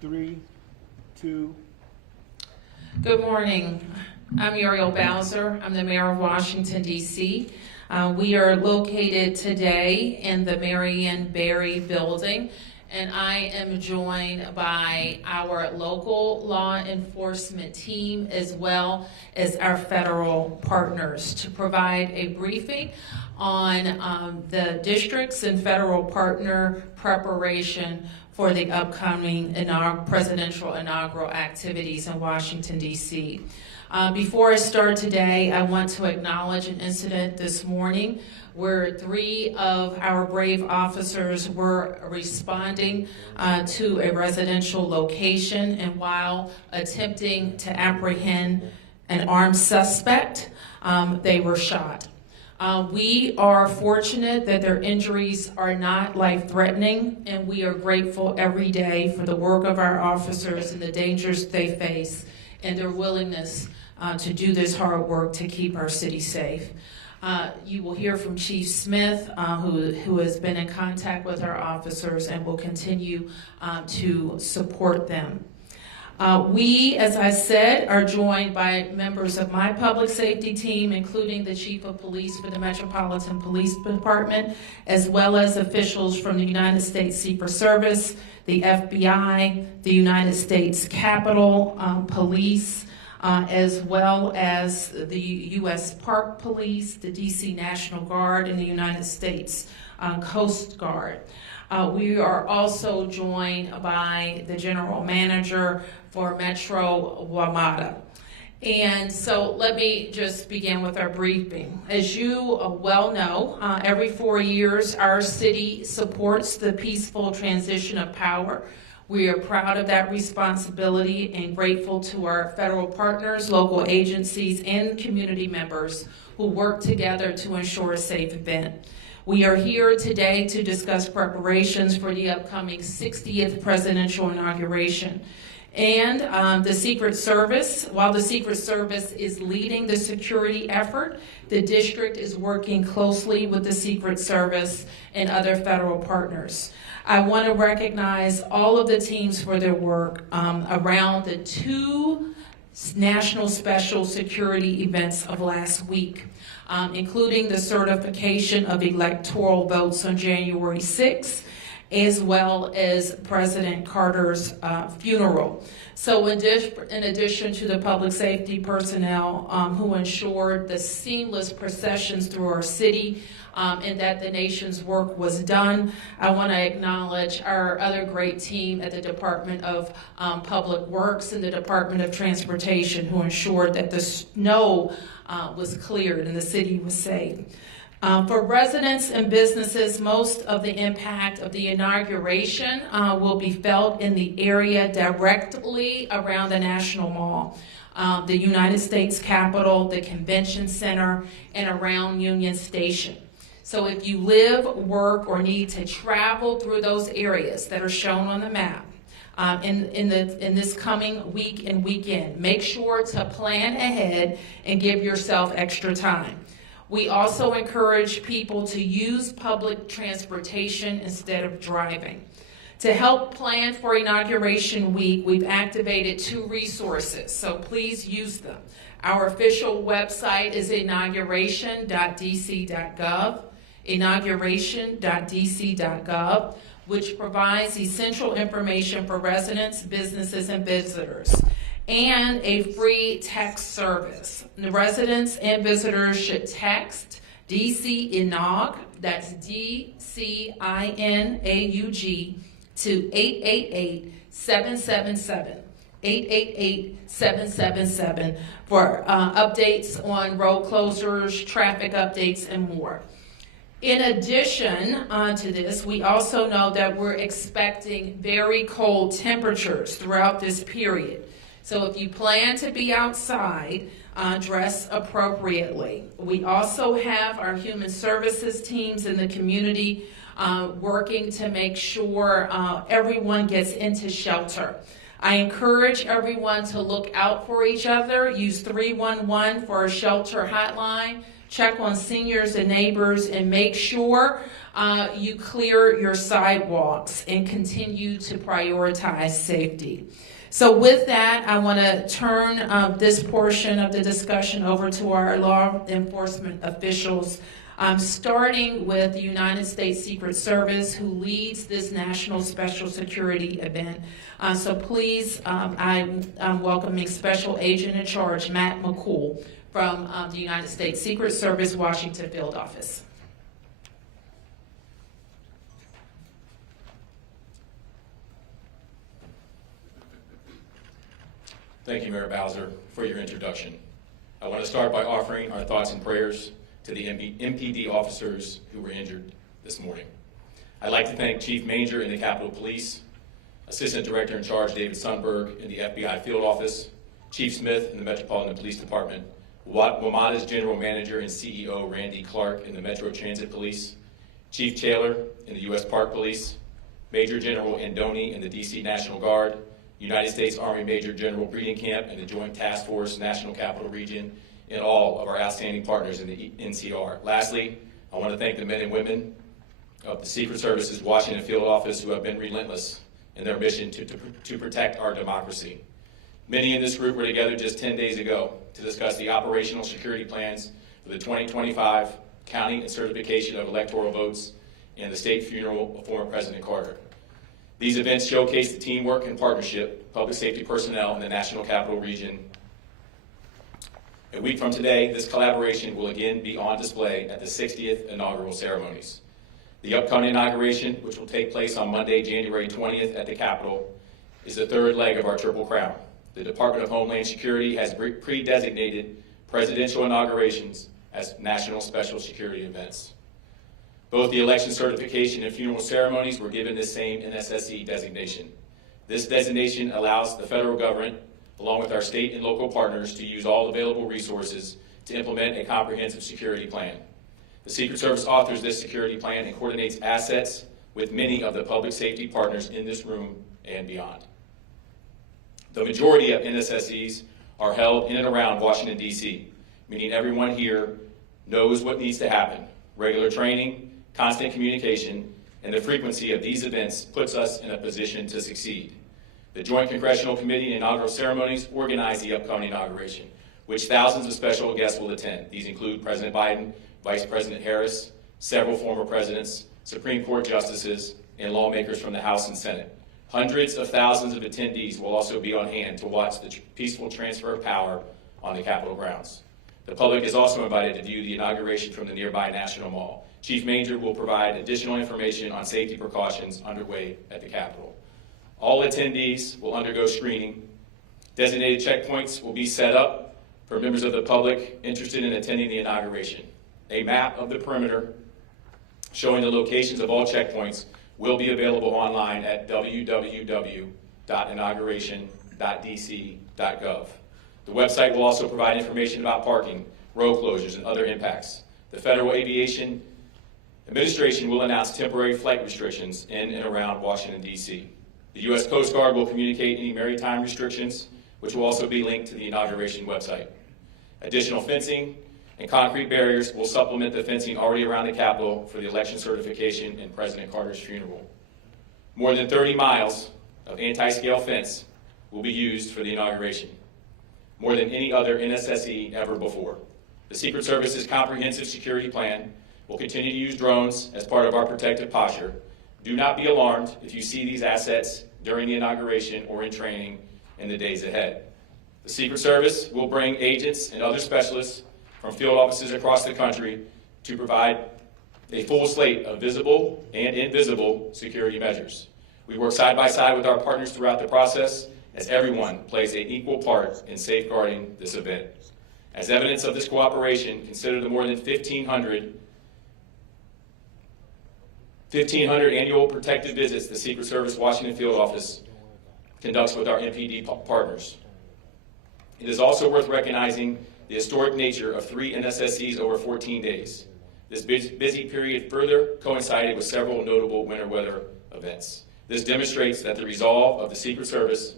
3, 2. Good morning. I'm Muriel Bowser. I'm the mayor of Washington, D.C. We are located today in the Marion Barry building, and I am joined by our local law enforcement team as well as our federal partners to provide a briefing on the districts and federal partner preparation for the upcoming presidential inaugural activities in Washington, D.C. Before I start today, I want to acknowledge an incident this morning where 3 of our brave officers were responding to a residential location, and while attempting to apprehend an armed suspect, they were shot. We are fortunate that their injuries are not life-threatening, and we are grateful every day for the work of our officers and the dangers they face and their willingness to do this hard work to keep our city safe. You will hear from Chief Smith, who has been in contact with our officers and will continue to support them. We, as I said, are joined by members of my public safety team, including the Chief of Police for the Metropolitan Police Department, as well as officials from the United States Secret Service, the FBI, the United States Capitol Police, as well as the U.S. Park Police, the D.C. National Guard, and the United States Coast Guard. We are also joined by the General Manager for Metro WMATA. And so let me just begin with our briefing. As you well know, every 4 years our city supports the peaceful transition of power. We are proud of that responsibility and grateful to our federal partners, local agencies, and community members who work together to ensure a safe event. We are here today to discuss preparations for the upcoming 60th presidential inauguration. And the Secret Service, while the Secret Service is leading the security effort, the district is working closely with the Secret Service and other federal partners. I want to recognize all of the teams for their work around the 2 national special security events of last week, including the certification of electoral votes on January 6th, as well as President Carter's funeral. So in addition to the public safety personnel who ensured the seamless processions through our city and that the nation's work was done, I want to acknowledge our other great team at the Department of Public Works and the Department of Transportation who ensured that the snow was cleared and the city was safe. For residents and businesses, most of the impact of the inauguration will be felt in the area directly around the National Mall, the United States Capitol, the Convention Center, and around Union Station. So if you live, work, or need to travel through those areas that are shown on the map in this coming week and weekend, make sure to plan ahead and give yourself extra time. We also encourage people to use public transportation instead of driving. To help plan for Inauguration Week, we've activated 2 resources, so please use them. Our official website is inauguration.dc.gov, inauguration.dc.gov, which provides essential information for residents, businesses, and visitors, and a free text service. The residents and visitors should text DC Inaug, that's DCINAUG, to 888-777. 888-777 for updates on road closures, traffic updates, and more. In addition to this, we also know that we're expecting very cold temperatures throughout this period. So if you plan to be outside, dress appropriately. We also have our human services teams in the community working to make sure everyone gets into shelter. I encourage everyone to look out for each other. Use 311 for a shelter hotline. check on seniors and neighbors, and make sure you clear your sidewalks and continue to prioritize safety. So with that, I want to turn this portion of the discussion over to our law enforcement officials, starting with the United States Secret Service, who leads this National Special Security event. So please, I'm welcoming Special Agent in Charge, Matt McCool, from the United States Secret Service, Washington Field Office. Thank you, Muriel Bowser, for your introduction. I want to start by offering our thoughts and prayers to the MPD officers who were injured this morning. I'd like to thank Chief Manger in the Capitol Police, Assistant Director in Charge David Sundberg in the FBI Field Office, Chief Smith in the Metropolitan Police Department, WMATA's General Manager and CEO Randy Clark in the Metro Transit Police, Chief Taylor in the U.S. Park Police, Major General Andoni in the D.C. National Guard, United States Army Major General Breeding Camp and the Joint Task Force National Capital Region, and all of our outstanding partners in the NCR. Lastly, I want to thank the men and women of the Secret Service's Washington Field Office who have been relentless in their mission to protect our democracy. Many in this group were together just 10 days ago to discuss the operational security plans for the 2025 counting and certification of electoral votes and the state funeral of former President Carter. These events showcase the teamwork and partnership of public safety personnel in the National Capital Region. A week from today, this collaboration will again be on display at the 60th inaugural ceremonies. The upcoming inauguration, which will take place on Monday, January 20th at the Capitol, is the third leg of our Triple Crown. The Department of Homeland Security has pre-designated presidential inaugurations as national special security events. Both the election certification and funeral ceremonies were given this same NSSE designation. This designation allows the federal government, along with our state and local partners, to use all available resources to implement a comprehensive security plan. The Secret Service authors this security plan and coordinates assets with many of the public safety partners in this room and beyond. The majority of NSSEs are held in and around Washington, D.C., meaning everyone here knows what needs to happen. Regular training, constant communication, and the frequency of these events puts us in a position to succeed. The Joint Congressional Committee and inaugural ceremonies organize the upcoming inauguration, which thousands of special guests will attend. These include President Biden, Vice President Harris, several former presidents, Supreme Court justices, and lawmakers from the House and Senate. Hundreds of thousands of attendees will also be on hand to watch the peaceful transfer of power on the Capitol grounds. The public is also invited to view the inauguration from the nearby National Mall. Chief Manger will provide additional information on safety precautions underway at the Capitol. All attendees will undergo screening. Designated checkpoints will be set up for members of the public interested in attending the inauguration. A map of the perimeter showing the locations of all checkpoints will be available online at www.inauguration.dc.gov. The website will also provide information about parking, road closures, and other impacts. The Federal Aviation Administration will announce temporary flight restrictions in and around Washington, D.C. The U.S. Coast Guard will communicate any maritime restrictions, which will also be linked to the inauguration website. Additional fencing and concrete barriers will supplement the fencing already around the Capitol for the election certification and President Carter's funeral. More than 30 miles of anti-scale fence will be used for the inauguration, more than any other NSSE ever before. The Secret Service's comprehensive security plan will continue to use drones as part of our protective posture. Do not be alarmed if you see these assets during the inauguration or in training in the days ahead. The Secret Service will bring agents and other specialists from field offices across the country to provide a full slate of visible and invisible security measures. We work side by side with our partners throughout the process as everyone plays an equal part in safeguarding this event. As evidence of this cooperation, consider the more than 1,500 annual protective visits the Secret Service Washington Field Office conducts with our MPD partners. It is also worth recognizing the historic nature of 3 NSSEs over 14 days. This busy period further coincided with several notable winter weather events. This demonstrates that the resolve of the Secret Service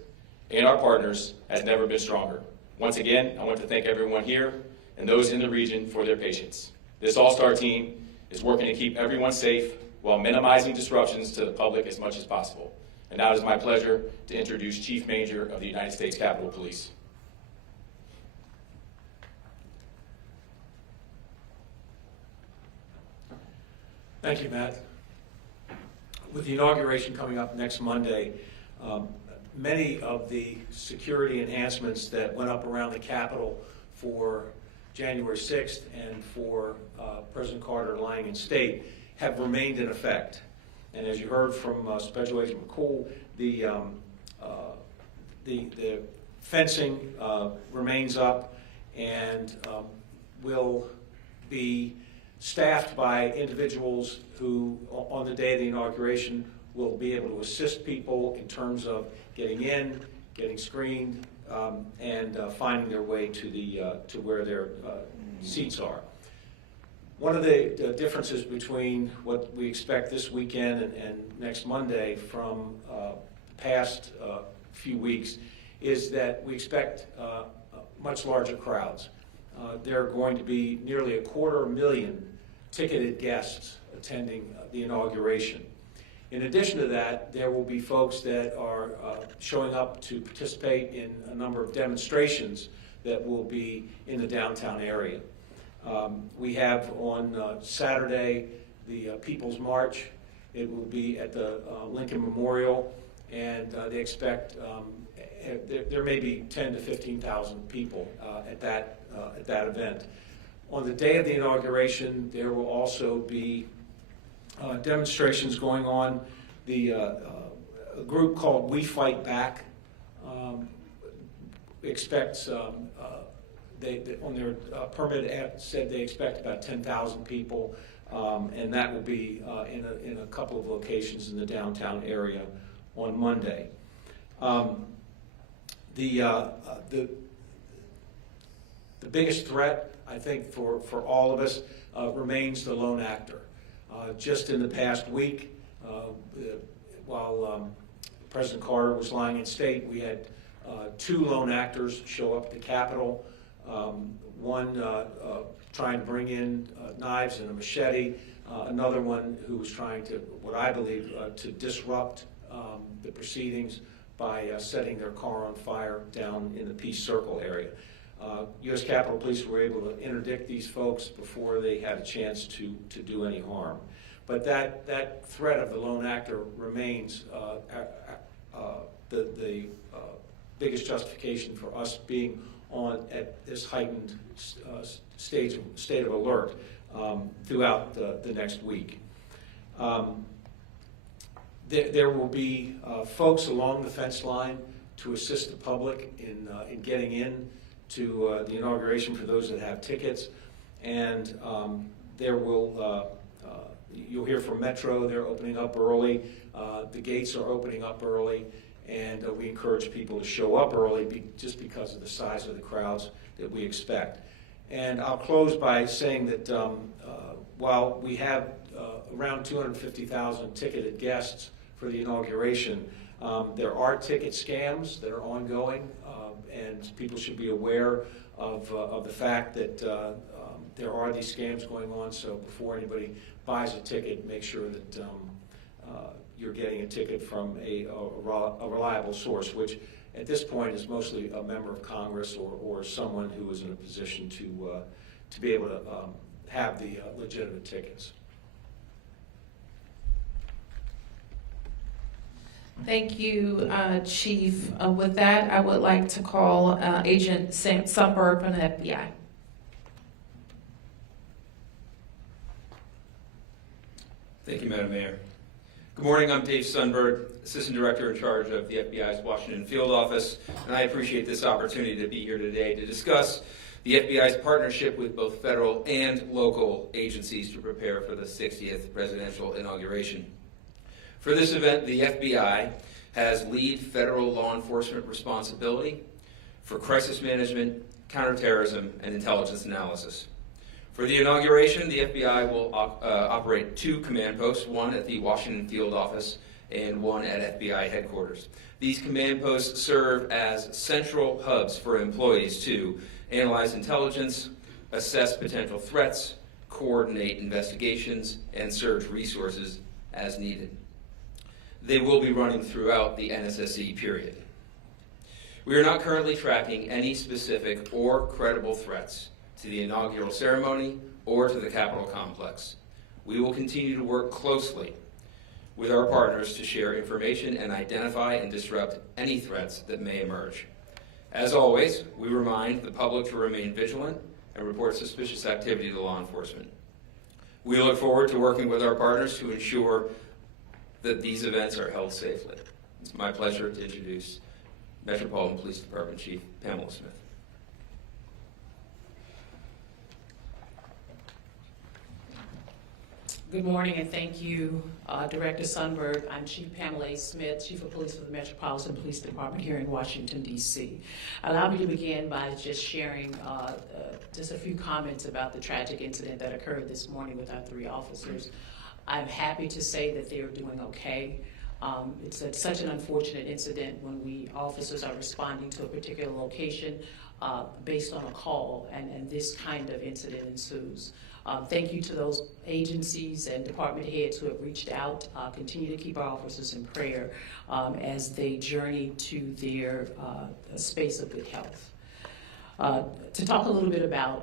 and our partners has never been stronger. Once again, I want to thank everyone here and those in the region for their patience. This all-star team is working to keep everyone safe while minimizing disruptions to the public as much as possible. And now it is my pleasure to introduce Chief Major of the United States Capitol Police. Thank you, Matt. With the inauguration coming up next Monday, many of the security enhancements that went up around the Capitol for January 6th and for President Carter lying in state have remained in effect. And as you heard from Special Agent McCool, the fencing remains up and will be staffed by individuals who, on the day of the inauguration, will be able to assist people in terms of getting in, getting screened, and finding their way to where their seats are. One of the differences between what we expect this weekend and next Monday from the past few weeks is that we expect much larger crowds. There are going to be nearly 250,000 ticketed guests attending the inauguration. In addition to that, there will be folks that are showing up to participate in a number of demonstrations that will be in the downtown area. We have on Saturday the People's March. It will be at the Lincoln Memorial, and they expect there may be 10,000 to 15,000 people at that event. On the day of the inauguration, there will also be demonstrations going on. A group called We Fight Back expects, they on their permit ad said they expect about 10,000 people, and that will be in a couple of locations in the downtown area on Monday. The biggest threat, I think, for all of us remains the lone actor. Just in the past week, while President Carter was lying in state, we had 2 lone actors show up at the Capitol. One trying to bring in knives and a machete, another one who was trying to, what I believe, to disrupt the proceedings by setting their car on fire down in the Peace Circle area. U.S. Capitol Police were able to interdict these folks before they had a chance to do any harm. But that threat of the lone actor remains the biggest justification for us being on at this heightened state of alert throughout the next week. There will be folks along the fence line to assist the public in getting in to the inauguration for those that have tickets, and there will you'll hear from Metro. They're opening up early. The gates are opening up early, and we encourage people to show up early just because of the size of the crowds that we expect. And I'll close by saying that while we have around 250,000 ticketed guests for the inauguration, there are ticket scams that are ongoing, and people should be aware of the fact that there are these scams going on. So before anybody buys a ticket, make sure that you're getting a ticket from a reliable source, which at this point is mostly a member of Congress or someone who is in a position to be able to have the legitimate tickets. Thank you, Chief. With that, I would like to call Agent Sundberg from the FBI. Thank you, Madam Mayor. Good morning, I'm Dave Sundberg, Assistant Director in charge of the FBI's Washington Field Office, and I appreciate this opportunity to be here today to discuss the FBI's partnership with both federal and local agencies to prepare for the 60th presidential inauguration. For this event, the FBI has lead federal law enforcement responsibility for crisis management, counterterrorism, and intelligence analysis. For the inauguration, the FBI will operate 2 command posts, one at the Washington Field Office and one at FBI Headquarters. These command posts serve as central hubs for employees to analyze intelligence, assess potential threats, coordinate investigations, and surge resources as needed. They will be running throughout the NSSE period. We are not currently tracking any specific or credible threats to the inaugural ceremony or to the Capitol complex. We will continue to work closely with our partners to share information and identify and disrupt any threats that may emerge. As always, we remind the public to remain vigilant and report suspicious activity to law enforcement. We look forward to working with our partners to ensure that these events are held safely. It's my pleasure to introduce Metropolitan Police Department Chief Pamela Smith. Good morning, and thank you, Director Sundberg. I'm Chief Pamela A. Smith, Chief of Police for the Metropolitan Police Department here in Washington, D.C. Allow me to begin by just sharing just a few comments about the tragic incident that occurred this morning with our 3 officers. I'm happy to say that they are doing okay. It's such an unfortunate incident when officers are responding to a particular location based on a call, and this kind of incident ensues. Thank you to those agencies and department heads who have reached out. Continue to keep our officers in prayer as they journey to their space of good health. To talk a little bit about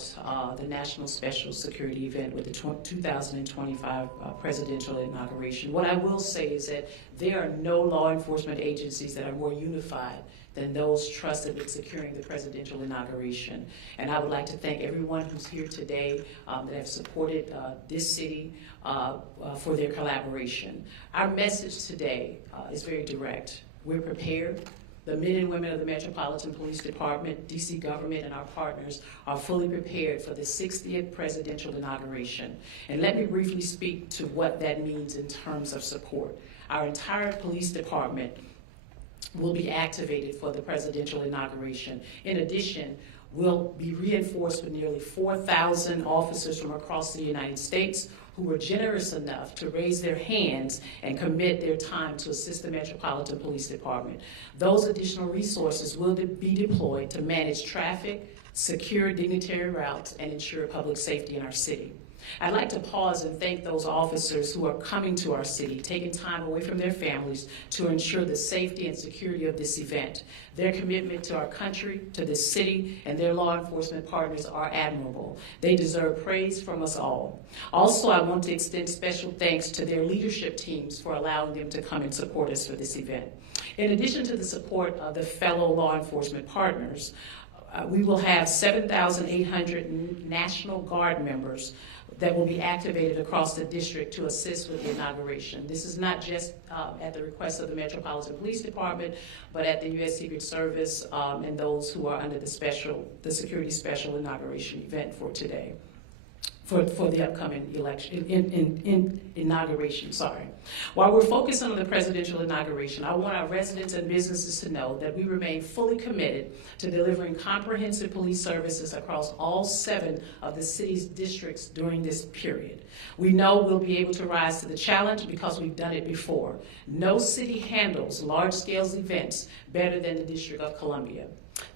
the National Special Security event with the 2025 presidential inauguration, what I will say is that there are no law enforcement agencies that are more unified than those trusted with securing the presidential inauguration. And I would like to thank everyone who's here today that have supported this city for their collaboration. Our message today is very direct. We're prepared. The men and women of the Metropolitan Police Department, DC government, and our partners are fully prepared for the 60th presidential inauguration. And let me briefly speak to what that means in terms of support. Our entire police department will be activated for the presidential inauguration. In addition, we'll be reinforced with nearly 4,000 officers from across the United States who were generous enough to raise their hands and commit their time to assist the Metropolitan Police Department. Those additional resources will be deployed to manage traffic, secure dignitary routes, and ensure public safety in our city. I'd like to pause and thank those officers who are coming to our city, taking time away from their families to ensure the safety and security of this event. Their commitment to our country, to this city, and their law enforcement partners are admirable. They deserve praise from us all. Also, I want to extend special thanks to their leadership teams for allowing them to come and support us for this event. In addition to the support of the fellow law enforcement partners, we will have 7,800 National Guard members that will be activated across the district to assist with the inauguration. This is not just at the request of the Metropolitan Police Department, but at the U.S. Secret Service and those who are under the Security Special Inauguration event for today. For the upcoming election, inauguration, sorry. While we're focused on the presidential inauguration, I want our residents and businesses to know that we remain fully committed to delivering comprehensive police services across all 7 of the city's districts during this period. We know we'll be able to rise to the challenge because we've done it before. No city handles large-scale events better than the District of Columbia.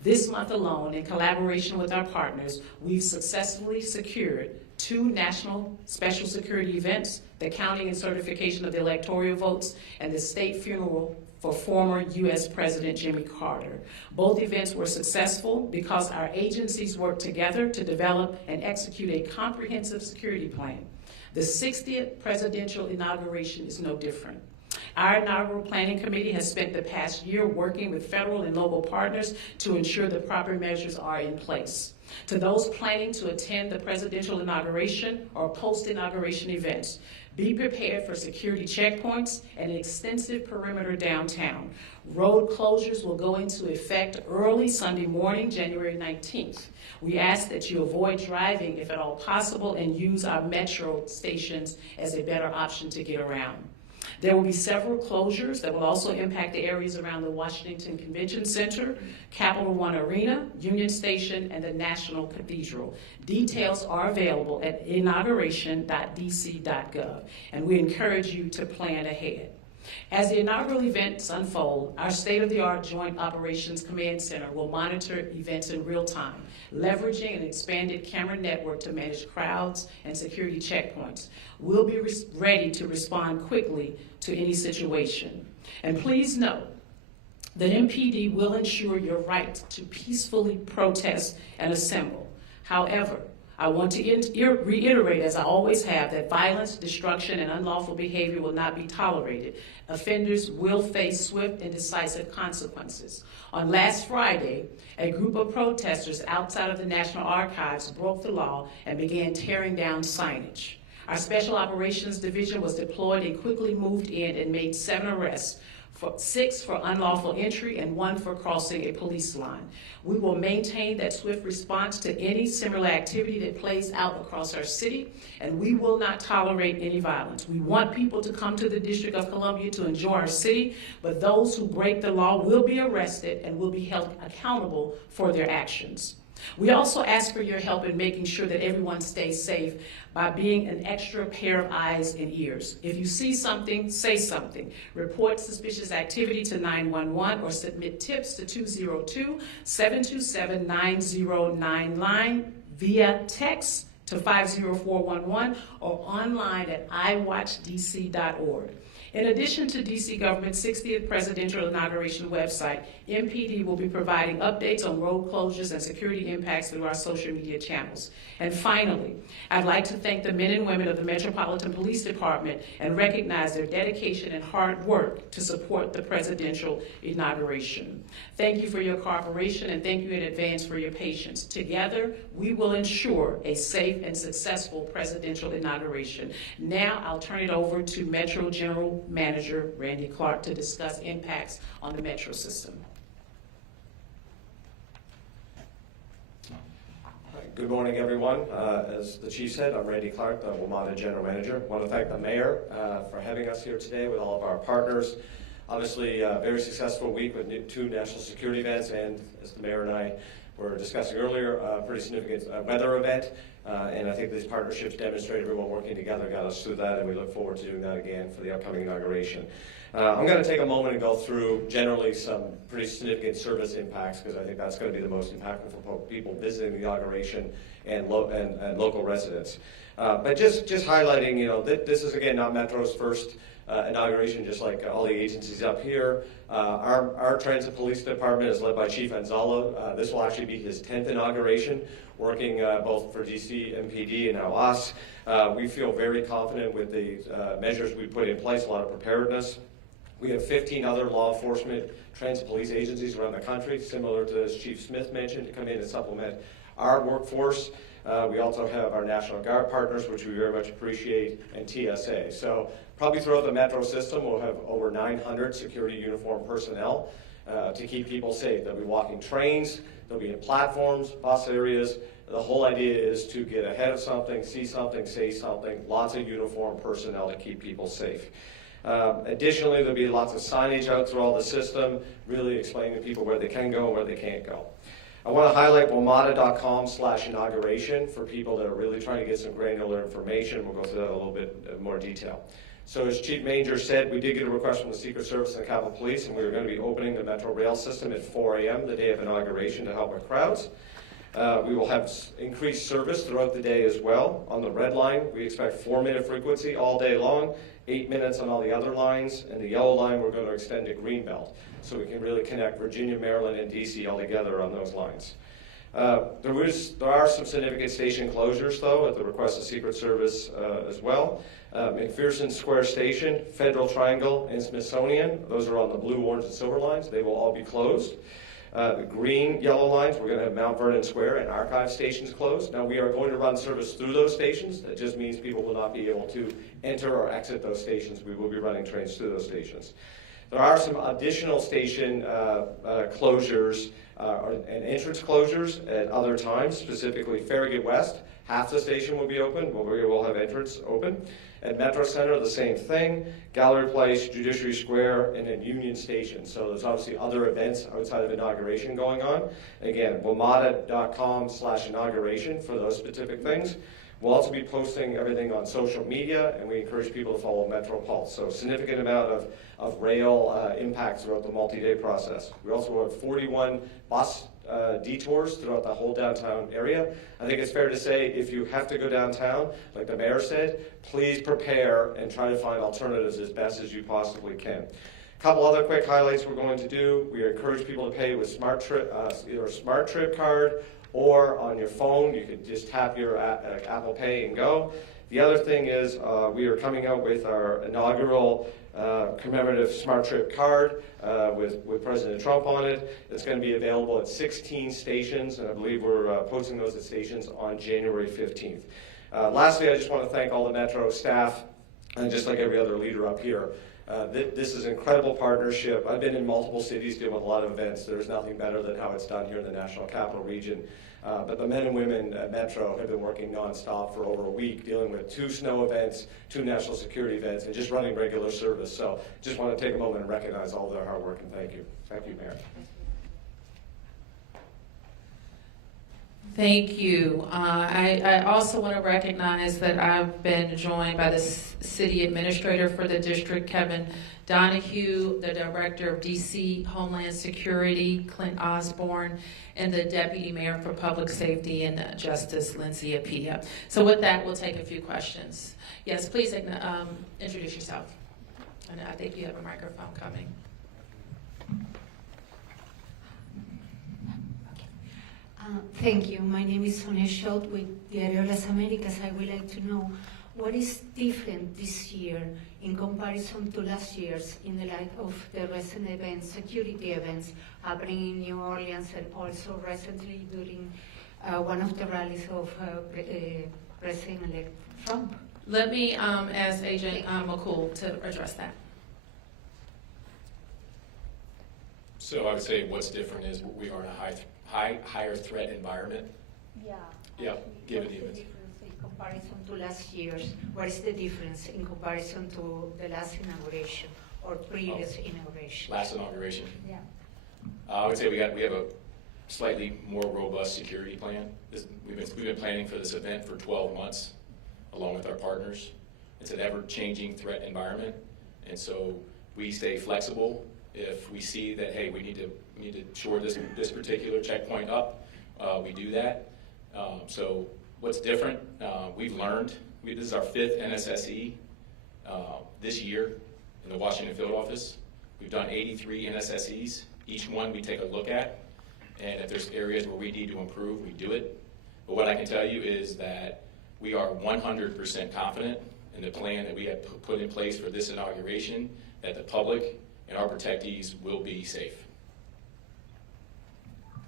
This month alone, in collaboration with our partners, we've successfully secured 2 national special security events, the counting and certification of the electoral votes, and the state funeral for former U.S. President Jimmy Carter. Both events were successful because our agencies worked together to develop and execute a comprehensive security plan. The 60th presidential inauguration is no different. Our inaugural planning committee has spent the past year working with federal and local partners to ensure the proper measures are in place. To those planning to attend the presidential inauguration or post-inauguration events, be prepared for security checkpoints and an extensive perimeter downtown. Road closures will go into effect early Sunday morning, January 19th. We ask that you avoid driving if at all possible and use our metro stations as a better option to get around. There will be several closures that will also impact the areas around the Washington Convention Center, Capital One Arena, Union Station, and the National Cathedral. Details are available at inauguration.dc.gov, and we encourage you to plan ahead. As the inaugural events unfold, our state-of-the-art Joint Operations Command Center will monitor events in real time, leveraging an expanded camera network to manage crowds and security checkpoints. We'll be ready to respond quickly to any situation. And please note that MPD will ensure your right to peacefully protest and assemble. However, I want to reiterate, as I always have, that violence, destruction, and unlawful behavior will not be tolerated. Offenders will face swift and decisive consequences. On last Friday, a group of protesters outside of the National Archives broke the law and began tearing down signage. Our Special Operations Division was deployed and quickly moved in and made 7 arrests, 6 for unlawful entry and 1 for crossing a police line. We will maintain that swift response to any similar activity that plays out across our city, and we will not tolerate any violence. We want people to come to the District of Columbia to enjoy our city, but those who break the law will be arrested and will be held accountable for their actions. We also ask for your help in making sure that everyone stays safe by being an extra pair of eyes and ears. If you see something, say something. Report suspicious activity to 911 or submit tips to 202-727-9099 via text to 50411 or online at iwatchdc.org. In addition to DC government's 60th presidential inauguration website, MPD will be providing updates on road closures and security impacts through our social media channels. And finally, I'd like to thank the men and women of the Metropolitan Police Department and recognize their dedication and hard work to support the presidential inauguration. Thank you for your cooperation and thank you in advance for your patience. Together, we will ensure a safe and successful presidential inauguration. Now, I'll turn it over to Metro General Manager Randy Clark to discuss impacts on the Metro system. Good morning, everyone. As the Chief said, I'm Randy Clark, the WMATA General Manager. I want to thank the Mayor for having us here today with all of our partners. Obviously, a very successful week with 2 national security events, and as the Mayor and I were discussing earlier, a pretty significant weather event. And I think these partnerships demonstrate everyone working together got us through that, and we look forward to doing that again for the upcoming inauguration. I'm going to take a moment and go through generally some pretty significant service impacts, because I think that's going to be the most impactful for people visiting the inauguration and local residents. But just highlighting, this is again not Metro's first inauguration, just like all the agencies up here. Our Transit Police Department is led by Chief Anzalo. This will actually be his 10th inauguration, working both for DC, MPD, and now us. We feel very confident with the measures we put in place, a lot of preparedness. We have 15 other law enforcement transit police agencies around the country, similar to as Chief Smith mentioned, to come in and supplement our workforce. We also have our National Guard partners, which we very much appreciate, and TSA. So probably throughout the Metro system, we'll have over 900 security uniformed personnel to keep people safe. They'll be walking trains, they'll be in platforms, bus areas. The whole idea is to get ahead of something, see something, say something, lots of uniformed personnel to keep people safe. Additionally, there'll be lots of signage out throughout the system, really explaining to people where they can go and where they can't go. I want to highlight WMATA.com/inauguration for people that are really trying to get some granular information. We'll go through that in a little bit more detail. So as Chief Manger said, we did get a request from the Secret Service and the Capitol Police, and we were going to be opening the Metro Rail system at 4 a.m. the day of inauguration to help with crowds. We will have increased service throughout the day as well. On the red line, we expect 4-minute frequency all day long, 8 minutes on all the other lines, and the yellow line we're going to extend to Greenbelt, so we can really connect Virginia, Maryland, and DC all together on those lines. There are some significant station closures, though, at the request of Secret Service as well. McPherson Square Station, Federal Triangle, and Smithsonian, those are on the blue, orange, and silver lines. They will all be closed. The green, yellow lines, we're going to have Mount Vernon Square and Archive stations closed. Now, we are going to run service through those stations. That just means people will not be able to enter or exit those stations. We will be running trains through those stations. There are some additional station closures and entrance closures at other times, specifically Farragut West. Half the station will be open, but we will have entrance open. At Metro Center, the same thing. Gallery Place, Judiciary Square, and then Union Station. So there's obviously other events outside of inauguration going on. Again, WMATA.com/inauguration for those specific things. We'll also be posting everything on social media, and we encourage people to follow Metro Pulse. So significant amount of rail impacts throughout the multi-day process. We also have 41 bus detours throughout the whole downtown area. I think it's fair to say if you have to go downtown, like the mayor said, please prepare and try to find alternatives as best as you possibly can. A couple other quick highlights we're going to do. We encourage people to pay with either a Smart Trip card or on your phone. You can just tap your Apple Pay and go. The other thing is we are coming out with our inaugural commemorative Smart Trip card with President Trump on it. It's going to be available at 16 stations, and I believe we're posting those at stations on January 15th. Lastly, I just want to thank all the Metro staff, and just like every other leader up here. This is an incredible partnership. I've been in multiple cities doing a lot of events. There's nothing better than how it's done here in the National Capital Region. But the men and women at Metro have been working nonstop for over a week, dealing with 2 snow events, 2 national security events, and just running regular service. So just want to take a moment and recognize all their hard work, and thank you. Thank you, Mayor. Thank you. I also want to recognize that I've been joined by the city administrator for the district, Kevin Donahue, the director of DC Homeland Security, Clint Osborne, and the deputy mayor for public safety and justice, Lindsay Apia. So with that, we'll take a few questions. Yes, please introduce yourself. And I think you have a microphone coming. Thank you. My name is Sonia Schott with Diario Las Americas. I would like to know what is different this year in comparison to last year's in the light of the recent events, security events happening in New Orleans and also recently during one of the rallies of President-elect Trump. Let me ask Agent McCool to address that. So I would say what's different is we are in a higher threat environment. Yeah, give it What is even. the difference in comparison to last year's? What is the difference in comparison to the last inauguration or previous inauguration? Last inauguration. Yeah. I would say we have a slightly more robust security plan. We've been planning for this event for 12 months, along with our partners. It's an ever-changing threat environment, and so we stay flexible. If we see that, hey, we need to shore this particular checkpoint up, we do that. So what's different? We've learned. This is our 5th NSSE this year in the Washington field office. We've done 83 NSSEs. Each one we take a look at, and if there's areas where we need to improve, we do it. But what I can tell you is that we are 100% confident in the plan that we have put in place for this inauguration, that the public and our protectees will be safe.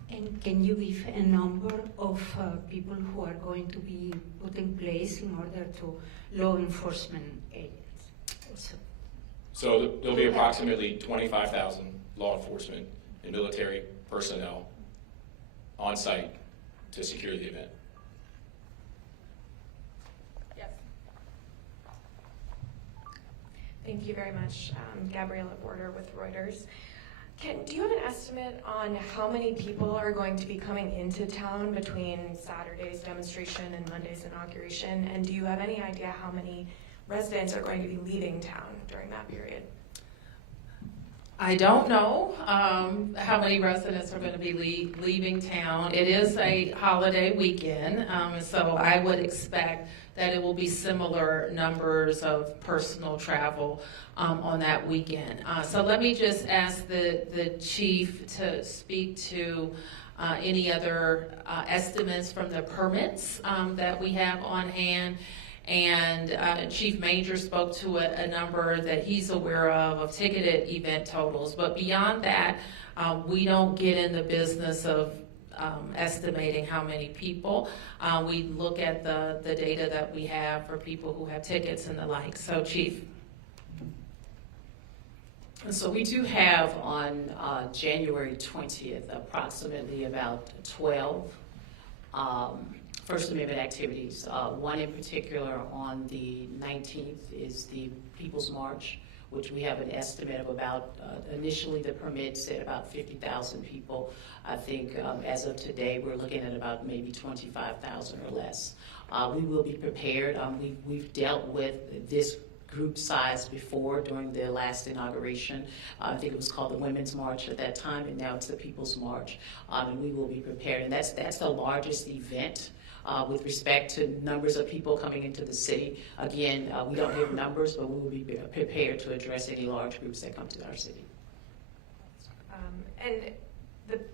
And can you give a number of people who are going to be put in place in order to law enforcement agents? So there'll be approximately 25,000 law enforcement and military personnel on site to secure the event. Yes. Thank you very much. Gabriella Border with Reuters. Do you have an estimate on how many people are going to be coming into town between Saturday's demonstration and Monday's inauguration? And do you have any idea how many residents are going to be leaving town during that period? I don't know how many residents are going to be leaving town. It is a holiday weekend, so I would expect that it will be similar numbers of personal travel on that weekend. So let me just ask the chief to speak to any other estimates from the permits that we have on hand. And Chief Major spoke to a number that he's aware of ticketed event totals. But beyond that, we don't get in the business of estimating how many people. We look at the data that we have for people who have tickets and the like. So, Chief. And so we do have on January 20th approximately about 12 First Amendment activities. One in particular on the 19th is the People's March, which we have an estimate of about, initially the permit said about 50,000 people. I think as of today, we're looking at about maybe 25,000 or less. We will be prepared. We've dealt with this group size before during the last inauguration. I think it was called the Women's March at that time, and now it's the People's March. And we will be prepared. And that's the largest event with respect to numbers of people coming into the city. Again, we don't have numbers, but we will be prepared to address any large groups that come to our city.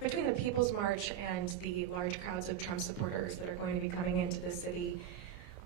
Between the People's March and the large crowds of Trump supporters that are going to be coming into the city,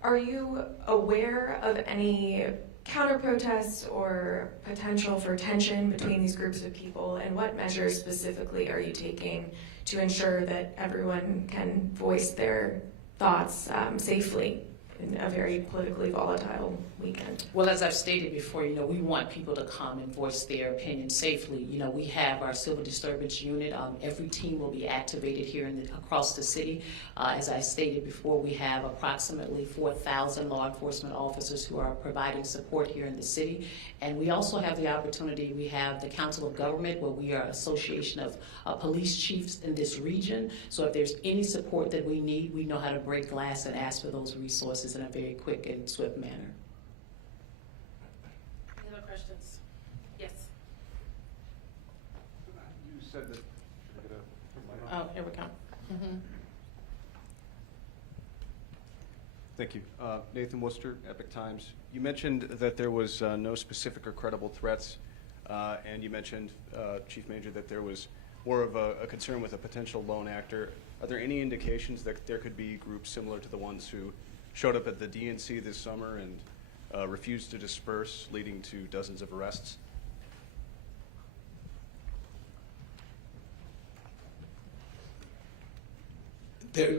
are you aware of any counter-protests or potential for tension between these groups of people, and what measures specifically are you taking to ensure that everyone can voice their thoughts safely in a very politically volatile weekend? Well, as I've stated before, we want people to come and voice their opinion safely. We have our civil disturbance unit. Every team will be activated here across the city. As I stated before, we have approximately 4,000 law enforcement officers who are providing support here in the city. And we also have the opportunity, we have the Council of Government, where we are an association of police chiefs in this region. So if there's any support that we need, we know how to break glass and ask for those resources in a very quick and swift manner. Any other questions? Yes. You said that. Oh, here we go. Mm-hmm. Thank you. Nathan Worcester, Epic Times. You mentioned that there was no specific or credible threats, and you mentioned, Chief Major, that there was more of a concern with a potential lone actor. Are there any indications that there could be groups similar to the ones who showed up at the DNC this summer and refused to disperse, leading to dozens of arrests?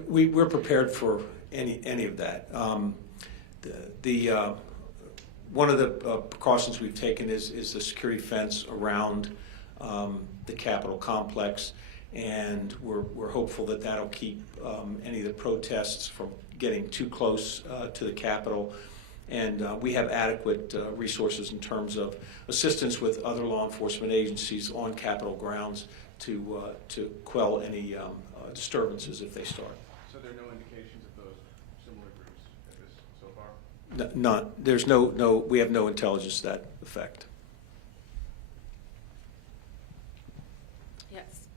We're prepared for any of that. One of the precautions we've taken is the security fence around the Capitol complex, and we're hopeful that that'll keep any of the protests from getting too close to the Capitol. And we have adequate resources in terms of assistance with other law enforcement agencies on Capitol grounds to quell any disturbances if they start. So there are no indications of those similar groups at this so far? None. There's we have no intelligence to that effect. Yes.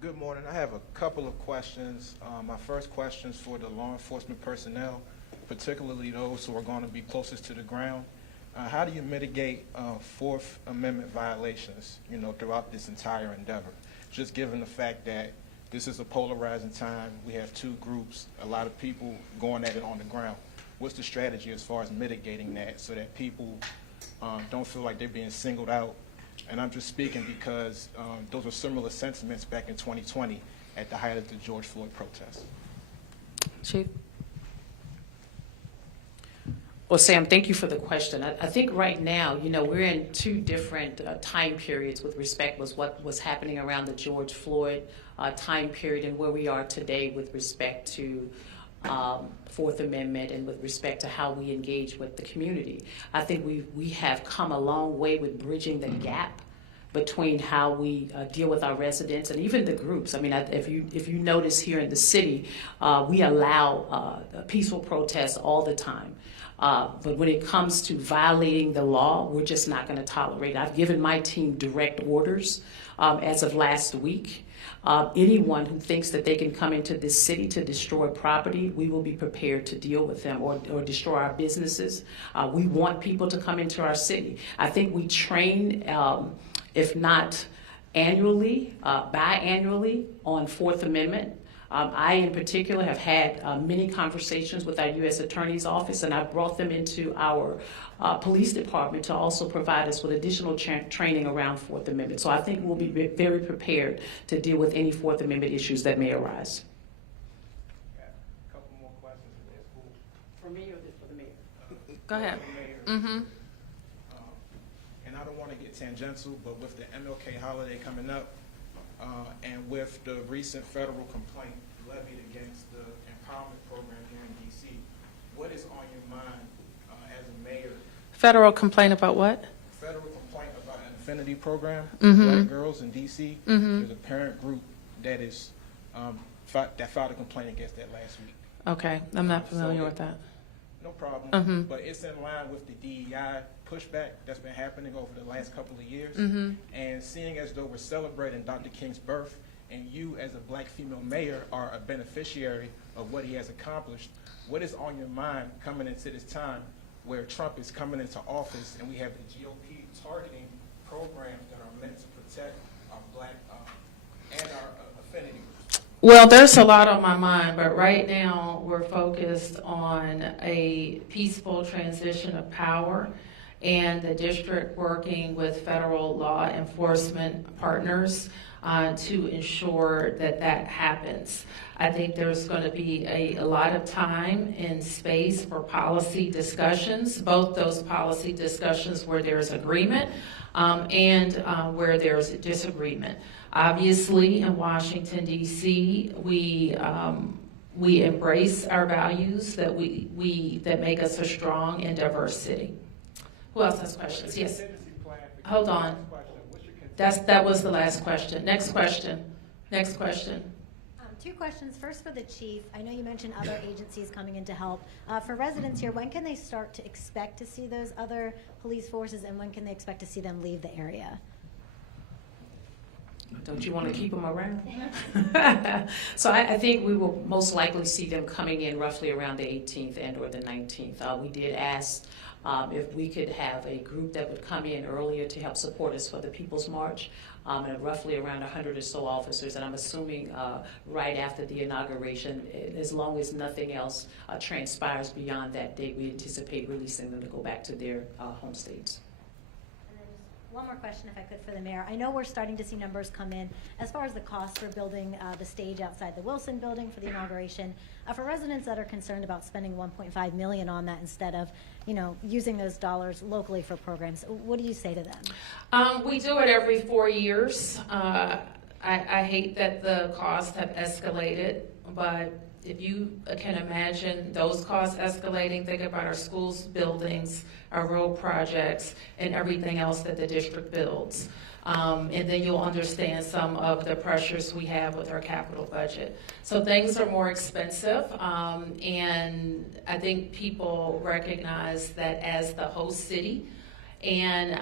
Good morning. I have a couple of questions. My first question is for the law enforcement personnel, particularly those who are going to be closest to the ground. How do you mitigate Fourth Amendment violations, throughout this entire endeavor? Just given the fact that this is a polarizing time, we have two groups, a lot of people going at it on the ground. What's the strategy as far as mitigating that so that people don't feel like they're being singled out? And I'm just speaking because those were similar sentiments back in 2020 at the height of the George Floyd protests. Chief? Well, Sam, thank you for the question. I think right now, we're in two different time periods with respect to what was happening around the George Floyd time period and where we are today with respect to Fourth Amendment and with respect to how we engage with the community. I think we have come a long way with bridging the gap between how we deal with our residents and even the groups. I mean, if you notice here in the city, we allow peaceful protests all the time. But when it comes to violating the law, we're just not going to tolerate it. I've given my team direct orders as of last week. Anyone who thinks that they can come into this city to destroy property, we will be prepared to deal with them or destroy our businesses. We want people to come into our city. I think we train, if not annually, biannually on Fourth Amendment. I, in particular, have had many conversations with our U.S. Attorney's Office, and I've brought them into our police department to also provide us with additional training around Fourth Amendment. So I think we'll be very prepared to deal with any Fourth Amendment issues that may arise. Got a couple more questions if that's cool. For me or for the mayor? Go ahead. For the mayor. Mm-hmm. And I don't want to get tangential, but with the MLK holiday coming up, and with the recent federal complaint levied against the empowerment program here in D.C. What is on your mind as a mayor? Federal complaint about what? Federal complaint about an affinity program for Mhm. black girls in D.C. Mhm. There's a parent group that is that filed a complaint against that last week. Okay, I'm not familiar with that. No problem. Mhm. But it's in line with the DEI pushback that's been happening over the last couple of years. Mhm. And seeing as though we're celebrating Dr. King's birth, and you as a black female mayor are a beneficiary of what he has accomplished, what is on your mind coming into this time where Trump is coming into office and we have the GOP targeting programs that are meant to protect our black and our affinity groups? Well, there's a lot on my mind, but right now we're focused on a peaceful transition of power and the district working with federal law enforcement partners to ensure that that happens. I think there's going to be a lot of time and space for policy discussions, both those policy discussions where there's agreement and where there's disagreement. Obviously, in Washington, D.C., we embrace our values that that make us a strong and diverse city. Who else has questions? Yes. Hold on. That was the last question. Next question. Next question. Two questions. First for the chief. I know you mentioned other agencies coming in to help. For residents here, when can they start to expect to see those other police forces, and when can they expect to see them leave the area? Don't you want to keep them around? So I think we will most likely see them coming in roughly around the 18th and or the 19th. We did ask if we could have a group that would come in earlier to help support us for the People's March, and roughly around 100 or so officers. And I'm assuming right after the inauguration, as long as nothing else transpires beyond that date, we anticipate releasing them to go back to their home states. One more question, if I could, for the mayor. I know we're starting to see numbers come in as far as the cost for building the stage outside the Wilson building for the inauguration. For residents that are concerned about spending $1.5 million on that instead of, using those dollars locally for programs, what do you say to them? We do it every 4 years. I hate that the costs have escalated, but if you can imagine those costs escalating, think about our schools, buildings, our road projects, and everything else that the district builds. And then you'll understand some of the pressures we have with our capital budget. So things are more expensive, and I think people recognize that as the host city, and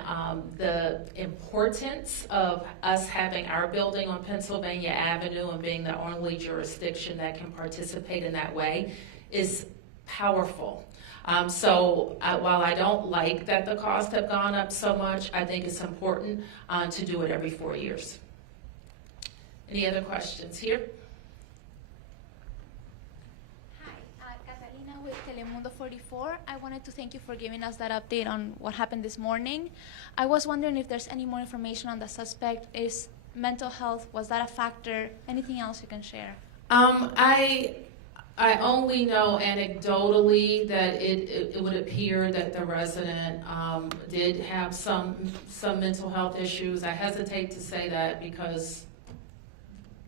the importance of us having our building on Pennsylvania Avenue and being the only jurisdiction that can participate in that way is powerful. So while I don't like that the costs have gone up so much, I think it's important to do it every 4 years. Any other questions here? With Telemundo 44. I wanted to thank you for giving us that update on what happened this morning. I was wondering if there's any more information on the suspect. Is mental health, was that a factor? Anything else you can share? I only know anecdotally that it would appear that the resident did have some mental health issues. I hesitate to say that because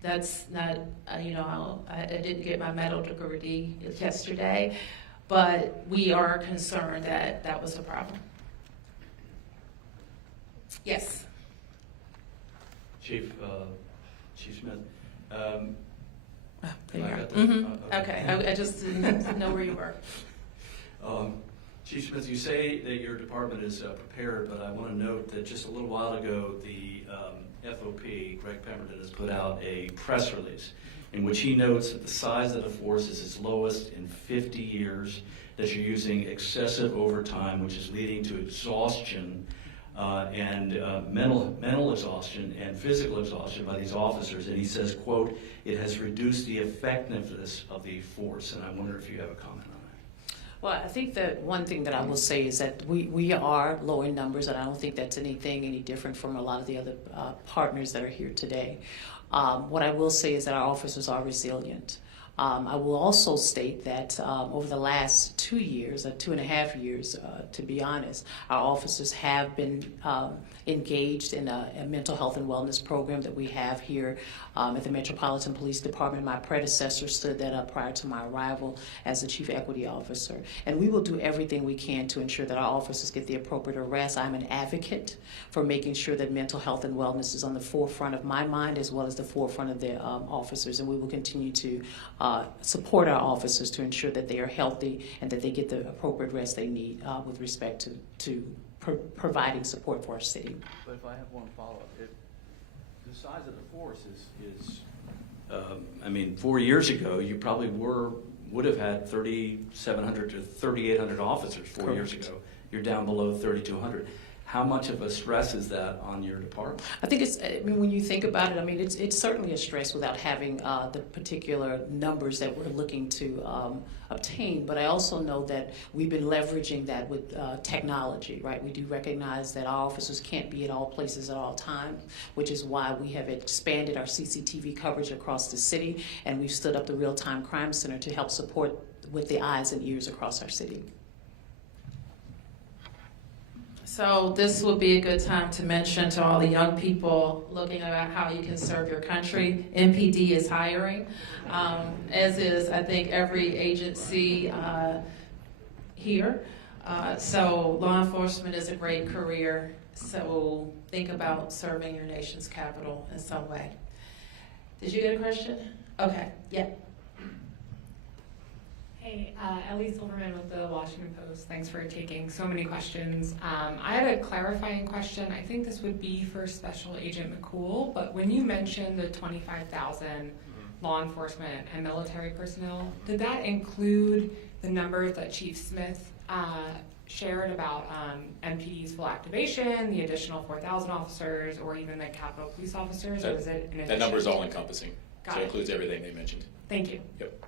that's not, I didn't get my medical degree yesterday, but we are concerned that that was a problem. Yes. Chief Smith. There you are. Okay, I just didn't know where you were. Chief Smith, you say that your department is prepared, but I want to note that just a little while ago, the FOP, Greg Pemberton, has put out a press release in which he notes that the size of the force is its lowest in 50 years, that you're using excessive overtime, which is leading to exhaustion and mental exhaustion and physical exhaustion by these officers. And he says, quote, it has reduced the effectiveness of the force. And I wonder if you have a comment on that. Well, I think that one thing that I will say is that we are low in numbers, and I don't think that's anything any different from a lot of the other partners that are here today. What I will say is that our officers are resilient. I will also state that over the last 2 years, 2.5 years, to be honest, our officers have been engaged in a mental health and wellness program that we have here at the Metropolitan Police Department. My predecessor stood that up prior to my arrival as the Chief Equity Officer. And we will do everything we can to ensure that our officers get the appropriate arrest. I'm an advocate for making sure that mental health and wellness is on the forefront of my mind as well as the forefront of the officers. And we will continue to support our officers to ensure that they are healthy and that they get the appropriate rest they need with respect to providing support for our city. But if I have one follow-up, the size of the force is I mean, 4 years ago, you probably would have had 3,700 to 3,800 officers 4 years ago. You're down below 3,200. How much of a stress is that on your department? I think when you think about it, I mean, it's certainly a stress without having the particular numbers that we're looking to obtain. But I also know that we've been leveraging that with technology, right? We do recognize that our officers can't be at all places at all times, which is why we have expanded our CCTV coverage across the city, and we've stood up the Real-Time Crime Center to help support with the eyes and ears across our city. So this would be a good time to mention to all the young people looking at how you can serve your country. MPD is hiring, as is, I think, every agency here. So law enforcement is a great career. So think about serving your nation's capital in some way. Did you get a question? Okay, yeah. Hey, Ellie Silverman with the Washington Post. Thanks for taking so many questions. I had a clarifying question. I think this would be for Special Agent McCool, but when you mentioned the 25,000 law enforcement and military personnel, did that include the numbers that Chief Smith shared about MPD's full activation, the additional 4,000 officers, or even the Capitol Police officers, or is it in addition? That number is all encompassing, Got so it. it includes everything they mentioned. Thank you. Yep.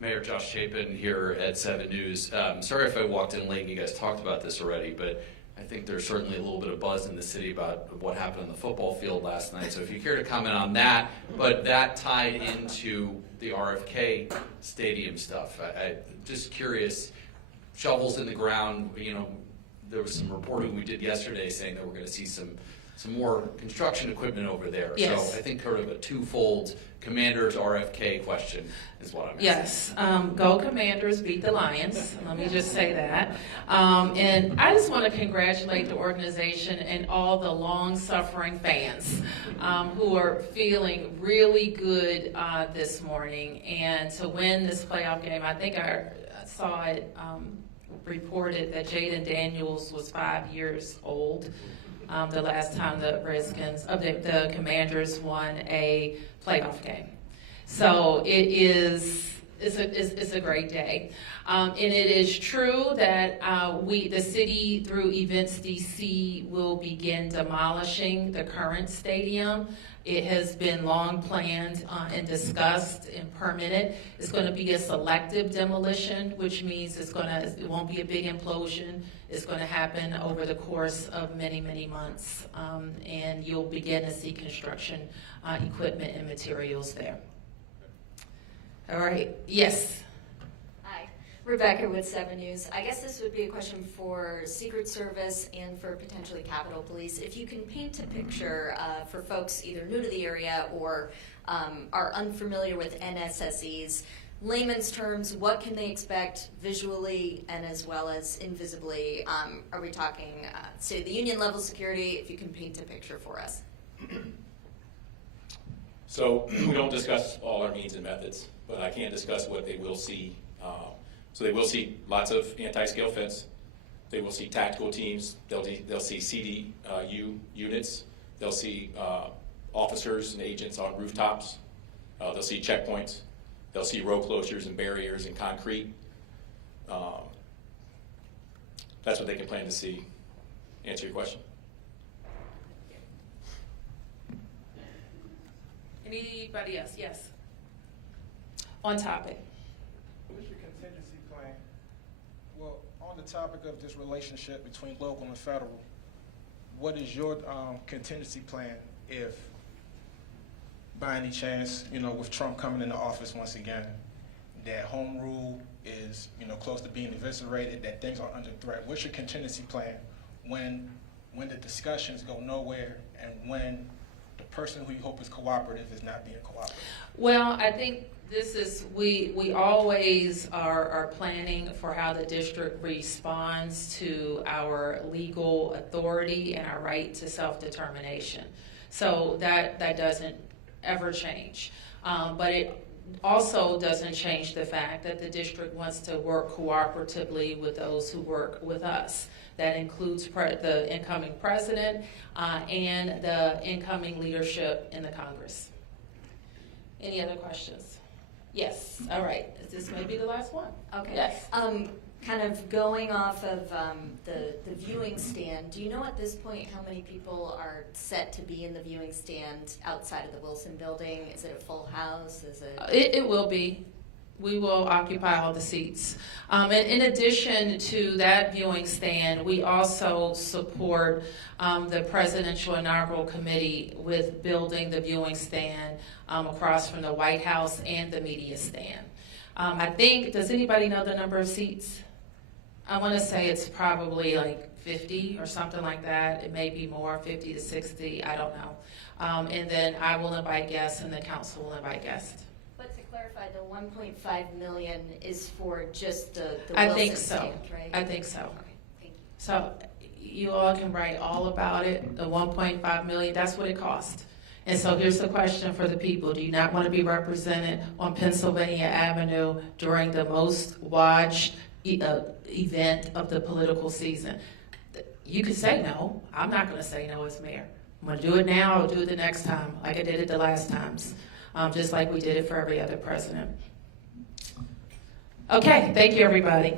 Mayor Josh Chapin here at 7 News. Sorry if I walked in late and you guys talked about this already, but I think there's certainly a little bit of buzz in the city about what happened on the football field last night. So if you care to comment on that, but that tied into the RFK Stadium stuff. I'm just curious, shovels in the ground, you know, there was some reporting we did yesterday saying that we're going to see some more construction equipment over there. Yes. So I think sort of a twofold Commanders RFK question is what I'm asking. Yes, go Commanders, beat the Lions. Let me just say that. And I just want to congratulate the organization and all the long-suffering fans who are feeling really good this morning. And to win this playoff game, I think I saw it reported that Jaden Daniels was 5 years old the last time the the Commanders won a playoff game. So it's a great day. And it is true that the city, through Events DC, will begin demolishing the current stadium. It has been long planned and discussed and permitted. It's going to be a selective demolition, which means it won't be a big implosion. It's going to happen over the course of many, many months, and you'll begin to see construction equipment and materials there. All right. Yes. Hi, Rebecca with 7 News. I guess this would be a question for Secret Service and for potentially Capitol Police. If you can paint a picture for folks either new to the area or are unfamiliar with NSSEs, layman's terms, what can they expect visually and as well as invisibly? Are we talking, say, the union level security, if you can paint a picture for us? So we don't discuss all our means and methods, but I can discuss what they will see. So they will see lots of anti-scale fence. They will see tactical teams. They'll see CDU units. They'll see officers and agents on rooftops. They'll see checkpoints. They'll see road closures and barriers and concrete. That's what they can plan to see. Answer your question? Anybody else? Yes. On topic. What is your contingency plan? Well, on the topic of this relationship between local and federal, what is your contingency plan if by any chance, with Trump coming into office once again, that home rule is, close to being eviscerated, that things are under threat? What's your contingency plan when the discussions go nowhere and when the person who you hope is cooperative is not being cooperative? Well, I think this is, we always are planning for how the district responds to our legal authority and our right to self-determination. So that doesn't ever change. But it also doesn't change the fact that the district wants to work cooperatively with those who work with us. That includes the incoming president and the incoming leadership in the Congress. Any other questions? Yes, all right. This may be the last one. Okay. Yes. Kind of going off of the viewing stand, do you know at this point how many people are set to be in the viewing stand outside of the Wilson building? Is it a full house? Is it? It will be. We will occupy all the seats. And in addition to that viewing stand, we also support the Presidential Inaugural Committee with building the viewing stand across from the White House and the media stand. I think, does anybody know the number of seats? I want to say it's probably like 50 or something like that. It may be more, 50 to 60, I don't know. And then I will invite guests and the council will invite guests. But to clarify, the 1.5 million is for just the I Wilson think so. stand, right? I think so. Okay, thank you. So you all can write all about it, the 1.5 million, that's what it cost. And so here's the question for the people. Do you not want to be represented on Pennsylvania Avenue during the most watched event of the political season? You could say no. I'm not going to say no as mayor. I'm going to do it now. I'll do it the next time, like I did it the last times, just like we did it for every other president. Okay, thank you, everybody.